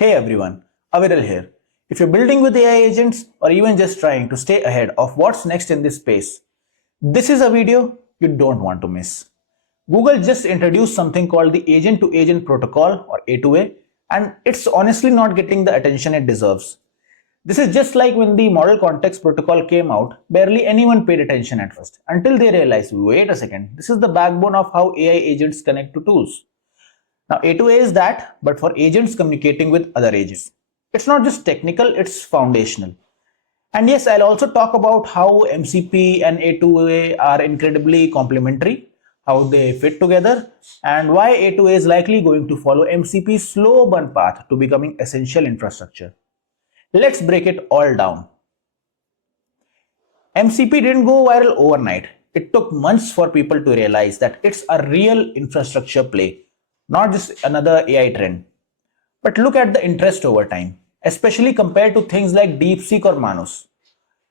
Hey everyone, Aviral here. If you're building with AI agents or even just trying to stay ahead of what's next in this space, this is a video you don't want to miss. Google just introduced something called the Agent to Agent Protocol or A2A, and it's honestly not getting the attention it deserves. This is just like when the Model Context Protocol came out, barely anyone paid attention at first until they realized wait a second, this is the backbone of how AI agents connect to tools. Now, A2A is that, but for agents communicating with other agents. It's not just technical, it's foundational. And yes, I'll also talk about how MCP and A2A are incredibly complementary, how they fit together, and why A2A is likely going to follow MCP's slow burn path to becoming essential infrastructure. Let's break it all down. MCP didn't go viral overnight. It took months for people to realize that it's a real infrastructure play, not just another AI trend. But look at the interest over time, especially compared to things like DeepSeek or Manus.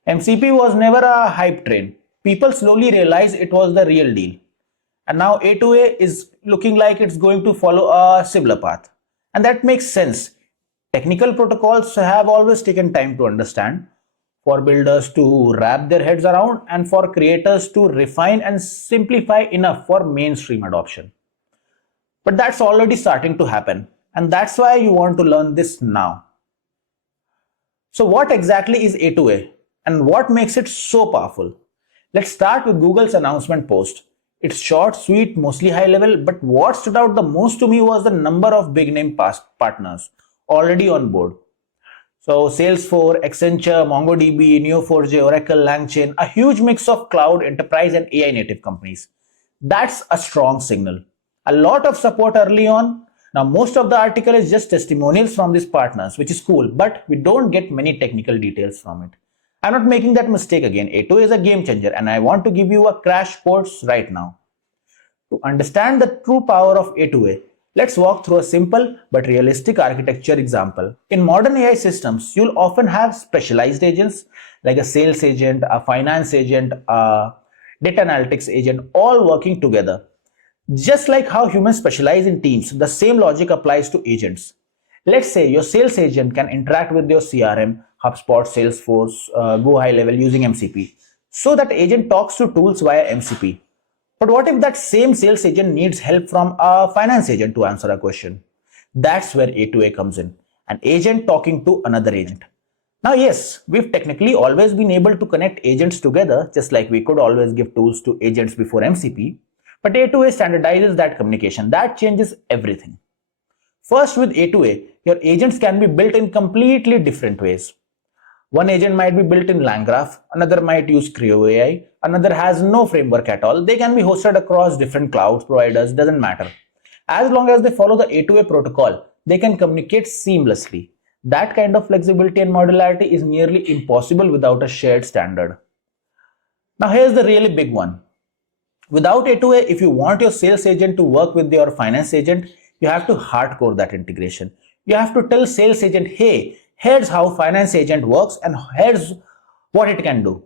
MCP was never a hype train. People slowly realized it was the real deal. And now A2A is looking like it's going to follow a similar path. And that makes sense. Technical protocols have always taken time to understand, for builders to wrap their heads around, and for creators to refine and simplify enough for mainstream adoption. But that's already starting to happen, and that's why you want to learn this now. So what exactly is A2A and what makes it so powerful? Let's start with Google's announcement post. It's short, sweet, mostly high level, but what stood out the most to me was the number of big name partners already on board. So Salesforce, Accenture, MongoDB, Neo4j, Oracle, LangChain, a huge mix of cloud, enterprise and AI native companies. That's a strong signal. A lot of support early on. Now most of the article is just testimonials from these partners, which is cool, but we don't get many technical details from it. I'm not making that mistake again. A2A is a game changer and I want to give you a crash course right now. To understand the true power of A2A, let's walk through a simple but realistic architecture example. In modern AI systems, you'll often have specialized agents like a sales agent, a finance agent, a data analytics agent, all working together. Just like how humans specialize in teams, the same logic applies to agents. Let's say your sales agent can interact with your CRM, HubSpot, Salesforce, go high level using MCP. So that agent talks to tools via MCP. But what if that same sales agent needs help from a finance agent to answer a question? That's where A2A comes in. An agent talking to another agent. Now yes, we've technically always been able to connect agents together, just like we could always give tools to agents before MCP. But A2A standardizes that communication. That changes everything. First, with A2A, your agents can be built in completely different ways. One agent might be built in LangGraph, another might use Creo AI, another has no framework at all. They can be hosted across different cloud providers, doesn't matter. As long as they follow the A2A protocol, they can communicate seamlessly. That kind of flexibility and modularity is nearly impossible without a shared standard. Now here's the really big one. Without A2A, if you want your sales agent to work with your finance agent, you have to hardcore that integration. You have to tell sales agent, hey, here's how finance agent works and here's what it can do.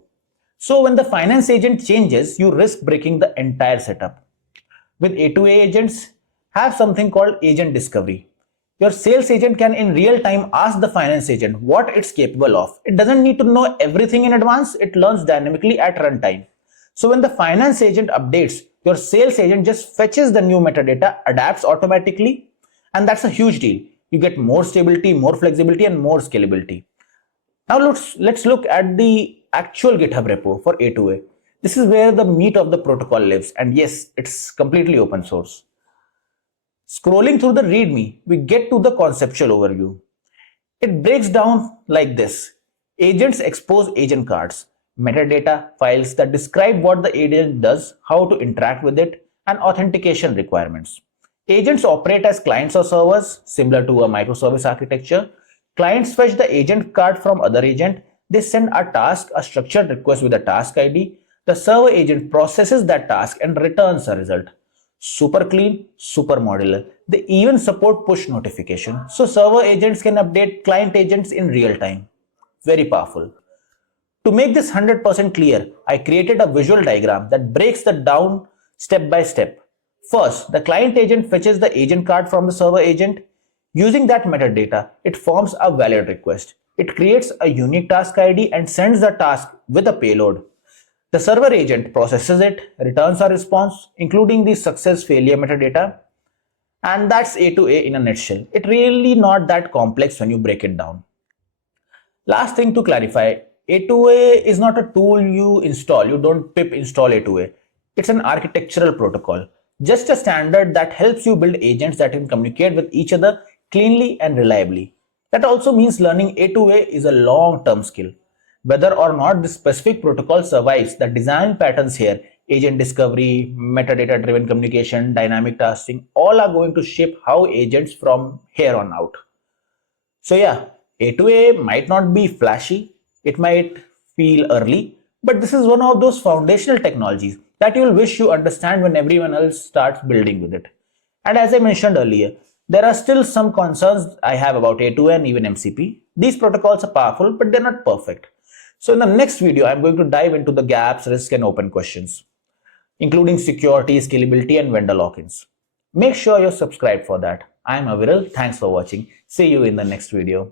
So when the finance agent changes, you risk breaking the entire setup. With A2A agents, have something called agent discovery. Your sales agent can in real time ask the finance agent what it's capable of. It doesn't need to know everything in advance. It learns dynamically at runtime. So when the finance agent updates, your sales agent just fetches the new metadata, adapts automatically, and that's a huge deal. You get more stability, more flexibility, and more scalability. Now let's look at the actual GitHub repo for A2A. This is where the meat of the protocol lives, and yes, it's completely open source. Scrolling through the README, we get to the conceptual overview. It breaks down like this. Agents expose agent cards, metadata files that describe what the agent does, how to interact with it, and authentication requirements. Agents operate as clients or servers, similar to a microservice architecture. Clients fetch the agent card from other agent. They send a task, a structured request with a task ID. The server agent processes that task and returns a result. Super clean, super modular. They even support push notification. So server agents can update client agents in real time. Very powerful. To make this 100% clear, I created a visual diagram that breaks the down step by step. First, the client agent fetches the agent card from the server agent. Using that metadata, it forms a valid request. It creates a unique task ID and sends the task with a payload. The server agent processes it, returns a response, including the success failure metadata, and that's A2A in a nutshell. It's really not that complex when you break it down. Last thing to clarify, A2A is not a tool you install. You don't pip install A2A. It's an architectural protocol, just a standard that helps you build agents that can communicate with each other cleanly and reliably. That also means learning A2A is a long-term skill. Whether or not this specific protocol survives, the design patterns here, agent discovery, metadata driven communication, dynamic tasking, all are going to shape how agents from here on out. So yeah, A2A might not be flashy, it might feel early, but this is one of those foundational technologies that you'll wish you understand when everyone else starts building with it. And as I mentioned earlier, there are still some concerns I have about A2A and even MCP. These protocols are powerful, but they're not perfect. So in the next video, I'm going to dive into the gaps, risk, and open questions, including security, scalability, and vendor lock-ins. Make sure you're subscribed for that. I'm Aviral. Thanks for watching. See you in the next video.